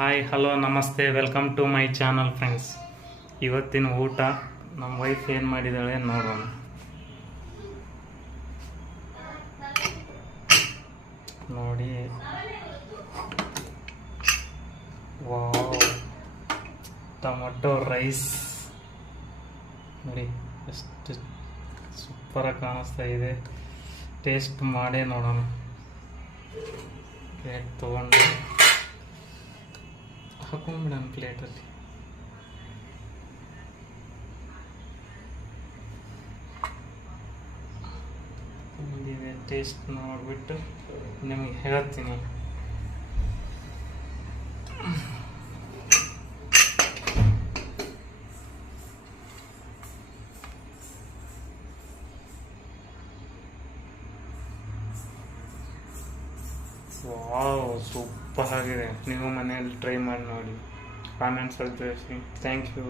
Hi hello ನಮಸ್ತೆ welcome to my channel friends. ಇವತ್ತಿನ ಊಟ ನಮ್ಮ ವೈಫ್ ಏನು ಮಾಡಿದ್ದಾಳೆ ನೋಡೋಣ. ನೋಡಿ, ವಾವ್, ಟೊಮೊಟೊ ರೈಸ್ ನೋಡಿ ಎಷ್ಟು ಸೂಪರಾಗಿ ಕಾಣಿಸ್ತಾ ಇದೆ. ಟೇಸ್ಟ್ ಮಾಡೇ ನೋಡೋಣ. ಪ್ಲೇಟ್ ತೊಗೊಂಡು ಹಾಕೊಂಡ್ಬಿಡೋಣ ಪ್ಲೇಟಲ್ಲಿ. ಇದೆ ಟೇಸ್ಟ್ ನೋಡಿಬಿಟ್ಟು ನಿಮಗೆ ಹೇಳ್ತೀನಿ. ವಾವ್, ಸೂಪರ್ ಆಗಿದೆ. ನೀವು ಮನೆಯಲ್ಲಿ ಟ್ರೈ ಮಾಡಿ ನೋಡಿ. ಕಾಮೆಂಟ್ಸಲ್ಲಿ ತಿಳಿಸಿ. Thank you.